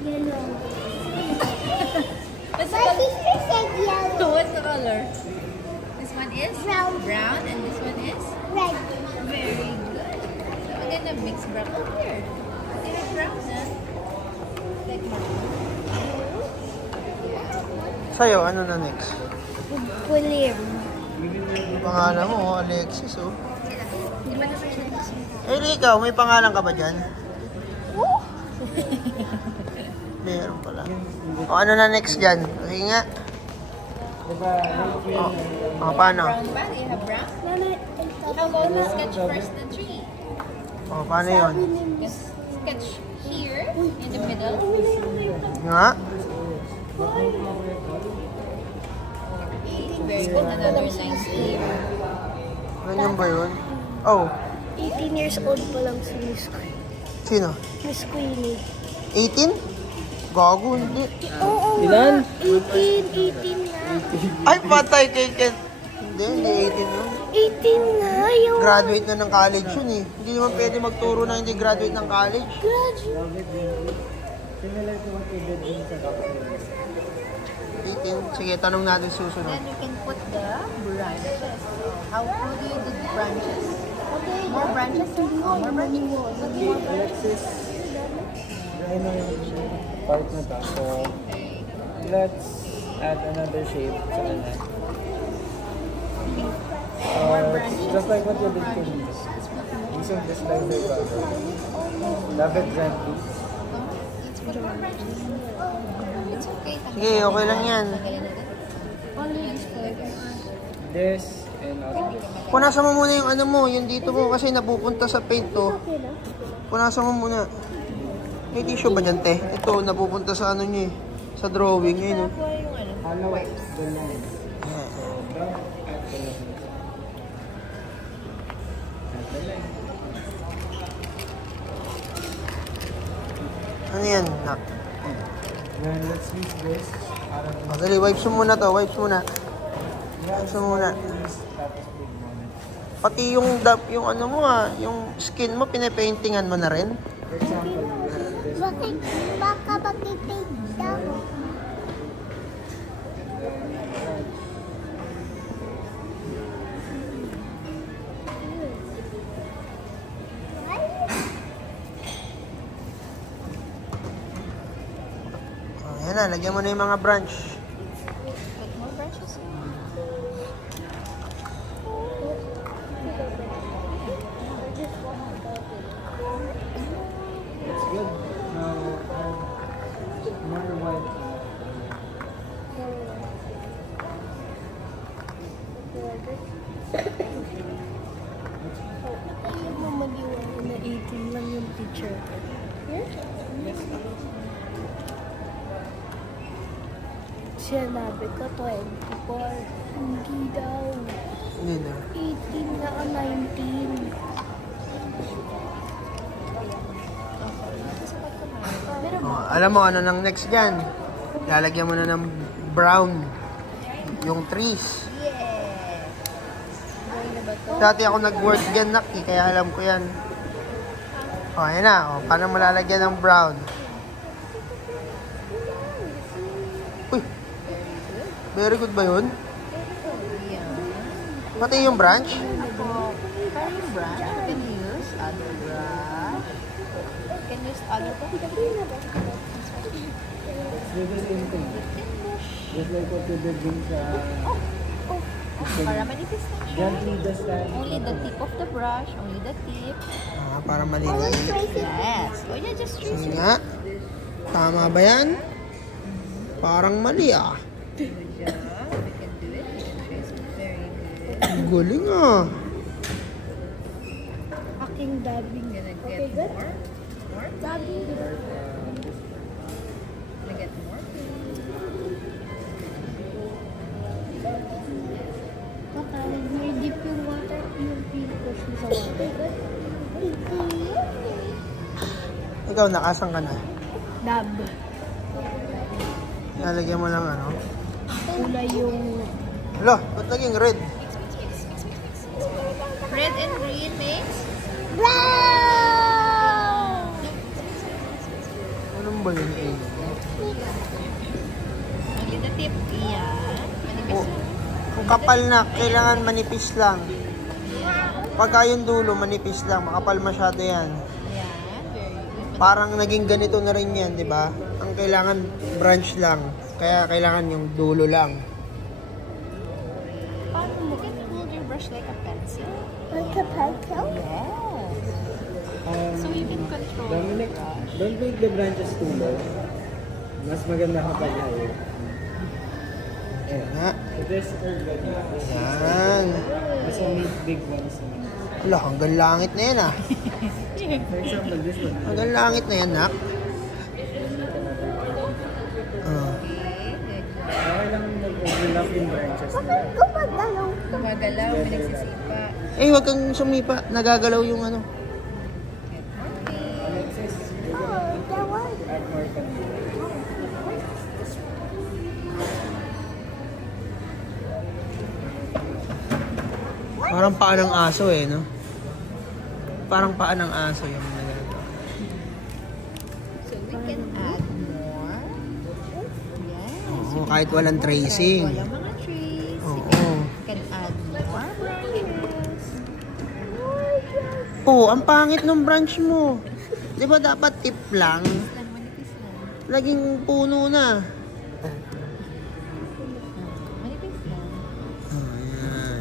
Yellow. What's the My color? sister said yellow. What's the color? This one is Brown. brown and this one is Red. very good. So we're gonna mix brown. Oh, here. They have brown, huh? Like maroon. Sa'yo, ano na next? Pulim. Pangalan mo, Alexis, oh. Di ba naman siya? Eh, ikaw, may pangalan ka ba dyan? Meron pala. O, ano na next dyan? Sige nga. O, paano? Brown ba? Do you have brown? How about we sketch first the tree? O, paano yun? Just sketch here in the middle. Nga? Very good. Another nice here. Ganyan ba yun? Oh, 18 years old pa lang si Miss Queen. sino? Miss Queenie. 18? Gago, hindi. Oo nga. 18 nga. Ay, patay kay Ken. Hindi 18 yun. 18 nga yung Graduate na ng college yun eh. Hindi naman pwede magturo na hindi graduate ng college. graduate. 18. Sige, tanong natin susunod. Then you can put the branches. How do you do the branches? More branches? Oh, more branches. Alexis, ano yung part na to. So, let's add another shape sa kanya. It's just like what you did to me. Using this slicer cover. Love it gently. Let's put more branches. It's okay. Sige, okay lang yan. This and also this. Punasan mo muna yung ano mo, yung dito mo kasi napupunta sa paint to. Punasan mo muna. May tissue ba dyan, te? Ito, napupunta sa ano niya eh. Sa drawing niya, no? Follow the line. So, don't add the line. Add the line. Ano yan, nak? Then let's use this. O, dali, wipes mo muna to, wipes muna. Wipes mo muna. Tapos big moment. Pati yung ano mo yung skin mo, pinapaintingan mo na rin. For example, you have this. Bakit? Baka makipig daw. O, yan na, lagyan mo na yung mga branch. Put more branches. It's good. Now, add more white. Ayaw mo mag-iwan na 18 lang yung teacher. Sinabi ko 24. Hindi daw. Hindi na. 18 na 19. O, alam mo, ano nang next dyan? Lalagyan mo na ng brown. Yung trees. Dati ako nag-work dyan, Naki, kaya alam ko yan. O, ayan na. O, paano mo lalagyan ng brown? Uy! Very good ba yun? Pati yung branch? Carrying brush. You can use other brush. You can use other brush. It's the same thing. Just like what you did dun sa... Para manipis lang siya. Gently dust that. Only the tip of the brush. Only the tip. Para malinis. Yes. Oh yeah, just trace Sige it. nga. Tama ba yan? Parang mali ah. Good job. We can do it. We can trace it very good. Ang galing ah. Aking dabbing. Gonna Okay, get good. more. Dabbing. Gonna get more. Baka may dip yung water. Yung pinupush mo sa water. Ikaw, nakasang ka na. Dab. Lalagyan mo lang ano. Kulay yung... Hala, ba't naging red? Red and green mix. Brown! Anong Ano ba yun? Only the tip. Yan. Manipis Oh, lang. kung kapal na, kailangan manipis lang. Pagka yung dulo, manipis lang. Makapal masyado yan. Yan. Very good. Parang naging ganito na rin yan, di ba? Ang kailangan branch lang. Kaya kailangan yung dulo lang. Paano mo? Can you hold your brush like a pencil? Like a pencil? Yes. So you can control Dominic, the brush. don't make the branches too low. Mas maganda kapag higher. Nga. So this curve like this. Yan. This only big ones. Wala, hanggang langit na yan ah. For example, this one. Hanggang langit na yan, nak. Ah. Okay lang mag-overlap yung branches. Gumagalaw. Gumagalaw, may nagsisipa. Eh, wag kang sumipa. Nagagalaw yung ano. Alexis, Oh, that one. add more control. Parang paa ng aso eh, no? Parang paa ng aso yung nagagawa. So we can add more. Yes. Oo, kahit walang tracing. Walang mga trees. Oo. You can add more branches. Oo, ang pangit ng branch mo. Di ba dapat tip lang? Lang, manipis lang. Laging puno na. Manipis lang. Ayan.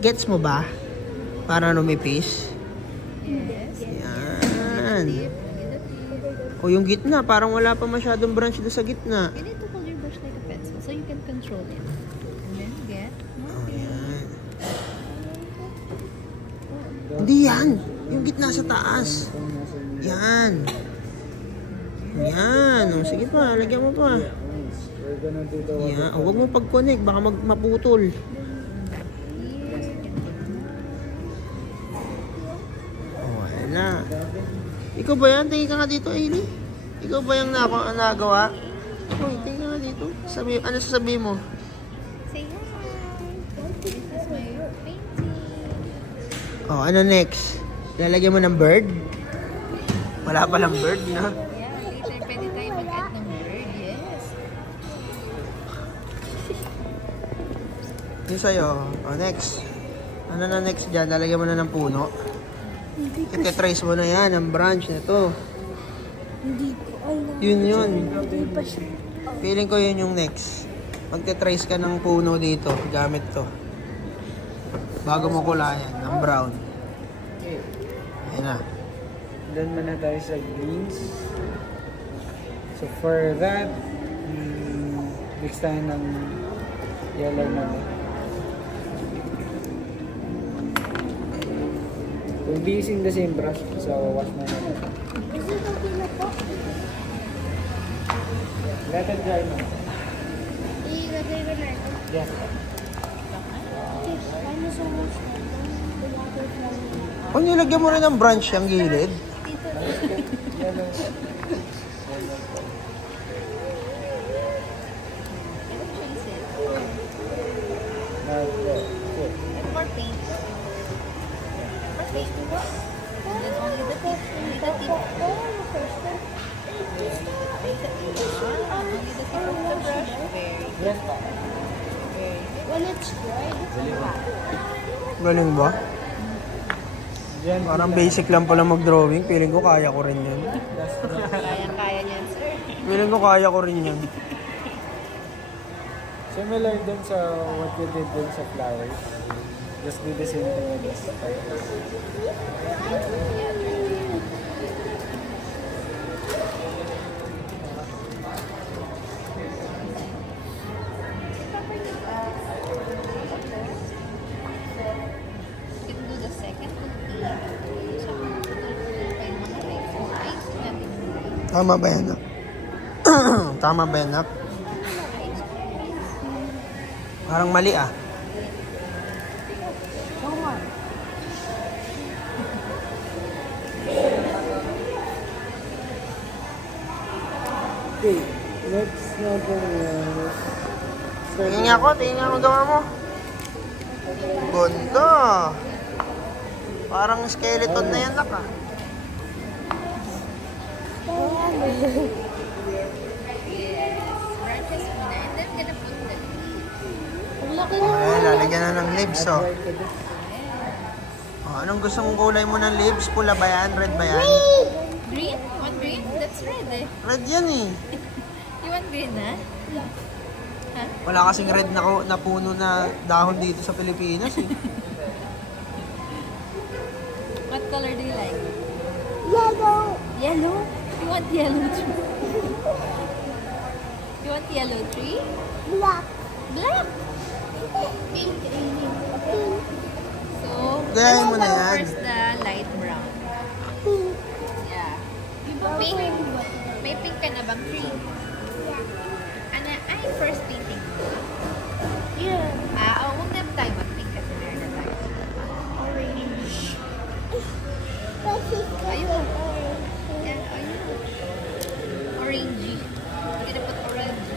Gets mo ba? Para lumipis? Yes. Yan. Tip. Only the tip. O yung gitna, parang wala pa masyadong branch doon sa gitna. You need to hold your brush like a pencil so you can control it. And then get more. Ayan. Hindi yan. Yung gitna sa taas. Yan. Yan. O, sige pa, lagyan mo pa. We're gonna do the Yan. O, huwag mo pag-connect. Baka maputol. Yes, you can do O, wala. Ikaw ba yan? Tingin ka nga dito, Ailey. Ikaw ba yung nagawa? Uy, tingin ka nga dito. Ano sasabihin mo? Say hi. This is my painting. O, ano next? Lalagyan mo ng bird? Wala palang bird, no? Yeah, later pwede tayo mag-add ng bird. Yes. Yung sa'yo. O, next. Ano na next dyan? Lalagyan mo na ng puno. Ite-trace mo na yan, ang branch na to. Hindi ko alam. Yun. Hindi pa siya. Feeling ko yun yung next. Magte-trace ka ng puno dito. Gamit to. Bago mo kulayan ng brown. Ayan na. Then muna tayo sa greens. So for that, mix tayo ng yellow muna. We'll be using the same brush, so wash muna. Is it okay na po? Let it dry muna. Ilagay ko na ito. Yeah. Paano sa most the water flower? O, nilagyan mo rin ng branch yung gilid. Yellow. Trace it. Okay. And more paint. More paint. And then only the tip. Only the tip. Only the tip of the brush. Very good. Yes, pa. Very good. When it's dry, Galing ba? Gently Parang lang. basic lang pala mag-drawing. Feeling ko kaya ko rin yan. Kaya niyan, sir. Feeling ko kaya ko rin yan. Similar din sa what you did din sa flowers. Just do the same thing with this. You can do the second routine. Tsaka pa yung mga lights. Lights natin. Tama ba yan, nak? Tama ba yan, nak? Parang mali ah. Okay, next natin Tingin nga ako, tingin nga ang gawa mo. Ganda. Parang skeleton na yan, naka. Branches muna. And then gonna put the Ang laki Oh, na. ayan, lalagyan na ng leaves, oh. Oh, anong gusto mong kulay mo ng leaves? Pula ba yan? Red ba yan? green. Want green? That's red eh. Red yan eh. You want green, ha? Wala kasing red na puno na dahon dito sa Pilipinas eh. What color do you like? Yellow. Yellow? You want yellow tree? You want yellow tree? Black. Black? Pink. So, Gayahin mo na let's go yan. first the light brown. Pink. Yeah. Pink? May pink ka na bang tree? Ano, ay, first painting. Yeah. Huwag na tayo mag-pink kasi meron na tayo. Orange. Ayun. Yeah, ayun. Orangey. We're gonna put orange.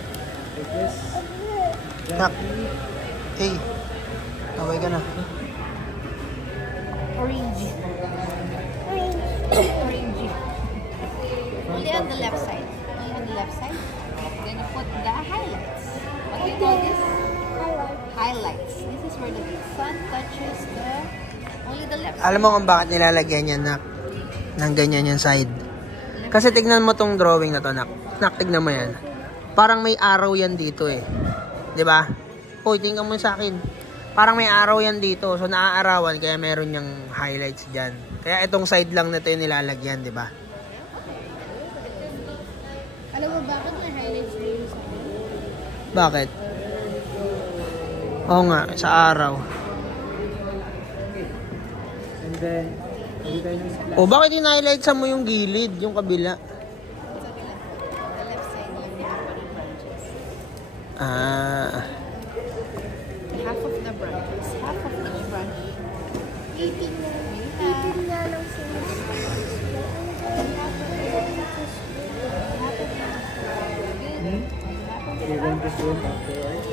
Like this. Nak. Hey. Tawag ka na. Orangey. Orangey. Only on the left side. Only on the left side. Gonna put the highlights. What do you call this? Highlights. This is where the sun touches the only the left side. Alam mo kung bakit nilalagyan yan, Nak? Nang ganyan yung side. Kasi tignan mo tong drawing na to, Nak. Nak, tignan mo yan. Parang may araw yan dito eh. 'Di ba? Hoy, tingnan mo sa akin. Parang may araw yan dito. So, naaarawan. Kaya meron yung highlights dyan. Kaya itong side lang na ito yung nilalagyan, di ba? Alam mo bakit may highlights dito sa akin? Bakit? Oo nga, sa araw. And then, hindi tayo ng splash. O, bakit in-highlightsan mo yung gilid, yung kabila? The left side only have the branches. Ah, Half of the branches. Half of each branch. 18 na. 18 na lang sila. You're going to swim afterwards?